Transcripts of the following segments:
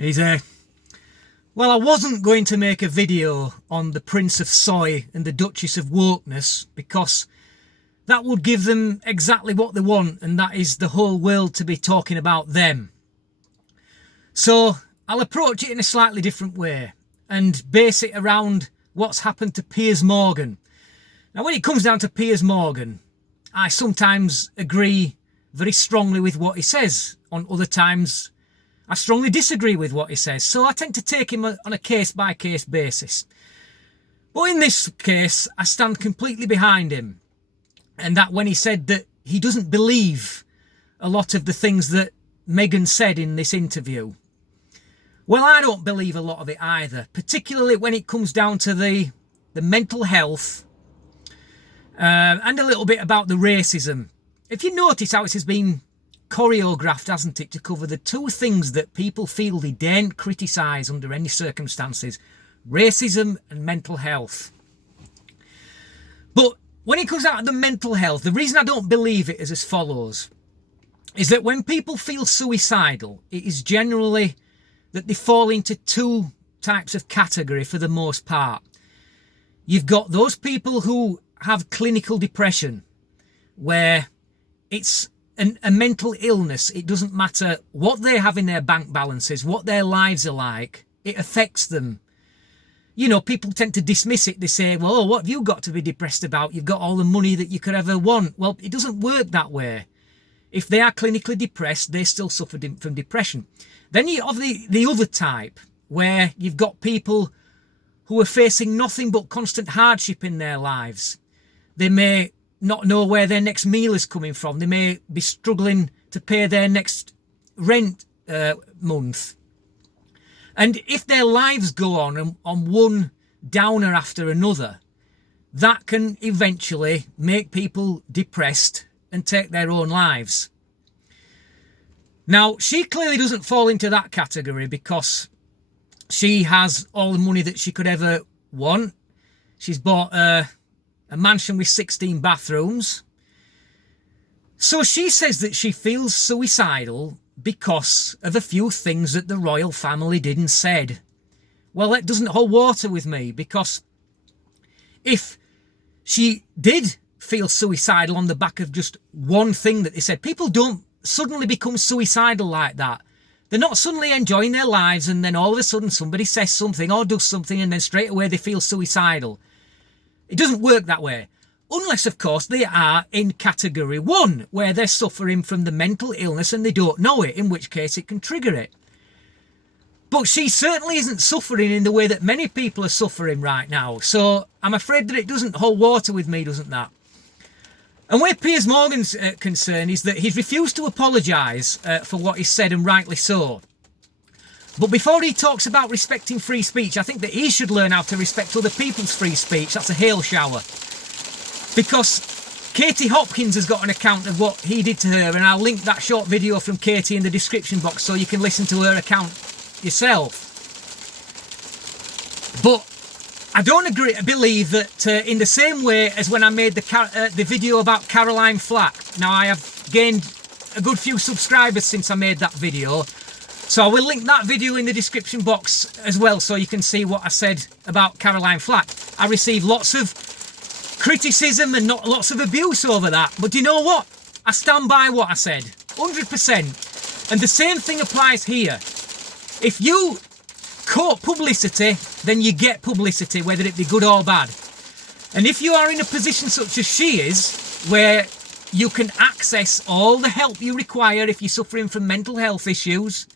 He's well, I wasn't going to make a video on the Prince of Soy and the Duchess of Wokeness because that would give them exactly what they want, and that is the whole world to be talking about them. So I'll approach it in a slightly different way and base it around what's happened to Piers Morgan. Now, when it comes down to Piers Morgan, I sometimes agree very strongly with what he says. On other times, I strongly disagree with what he says. So I tend to take him on a case-by-case basis. But in this case, I stand completely behind him. And that when he said that he doesn't believe a lot of the things that Meghan said in this interview. Well, I don't believe a lot of it either, particularly when it comes down to the mental health and a little bit about the racism. If you notice how it has been choreographed, hasn't it, to cover the two things that people feel they daren't criticise under any circumstances: racism and mental health. But when it comes out of the mental health, the reason I don't believe it is as follows, is that when people feel suicidal, it is generally that they fall into two types of category for the most part. You've got those people who have clinical depression, where it's a mental illness. It doesn't matter what they have in their bank balances, what their lives are like, it affects them. You know, people tend to dismiss it. They say, well, what have you got to be depressed about? You've got all the money that you could ever want. Well, it doesn't work that way. If they are clinically depressed, they still suffer from depression. Then you have the other type, where you've got people who are facing nothing but constant hardship in their lives. They may not know where their next meal is coming from. They may be struggling to pay their next rent month. And if their lives go on one downer after another, that can eventually make people depressed and take their own lives. Now, she clearly doesn't fall into that category because she has all the money that she could ever want. She's bought a mansion with 16 bathrooms. So she says that she feels suicidal because of a few things that the royal family didn't said. Well, that doesn't hold water with me, because if she did feel suicidal on the back of just one thing that they said, people don't suddenly become suicidal like that. They're not suddenly enjoying their lives and then all of a sudden somebody says something or does something and then straight away they feel suicidal. It doesn't work that way. Unless, of course, they are in category 1, where they're suffering from the mental illness and they don't know it, in which case it can trigger it. But she certainly isn't suffering in the way that many people are suffering right now. So I'm afraid that it doesn't hold water with me, doesn't that? And where Piers Morgan's concerned is that he's refused to apologise for what he said, and rightly so. But before he talks about respecting free speech, I think that he should learn how to respect other people's free speech. That's a hail shower. Because Katie Hopkins has got an account of what he did to her, and I'll link that short video from Katie in the description box so you can listen to her account yourself. But I don't believe that in the same way as when I made the video about Caroline Flack. Now, I have gained a good few subscribers since I made that video, so I will link that video in the description box as well so you can see what I said about Caroline Flack. I received lots of criticism and not lots of abuse over that, but do you know what? I stand by what I said, 100%. And the same thing applies here. If you court publicity, then you get publicity, whether it be good or bad. And if you are in a position such as she is, where you can access all the help you require if you're suffering from mental health issues,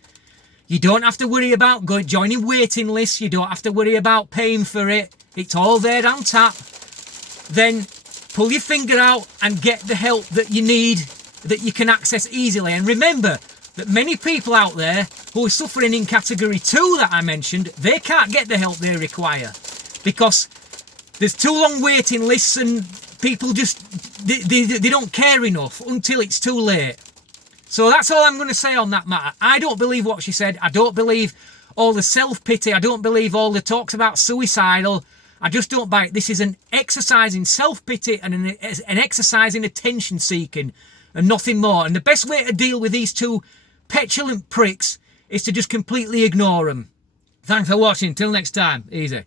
you don't have to worry about joining waiting lists, you don't have to worry about paying for it, it's all there on tap, then pull your finger out and get the help that you need, that you can access easily. And remember that many people out there who are suffering in category 2 that I mentioned, they can't get the help they require because there's too long waiting lists and people just, they don't care enough until it's too late. So that's all I'm going to say on that matter. I don't believe what she said. I don't believe all the self-pity. I don't believe all the talks about suicidal. I just don't buy it. This is an exercise in self-pity and an exercise in attention-seeking and nothing more. And the best way to deal with these two petulant pricks is to just completely ignore them. Thanks for watching. Till next time. Easy.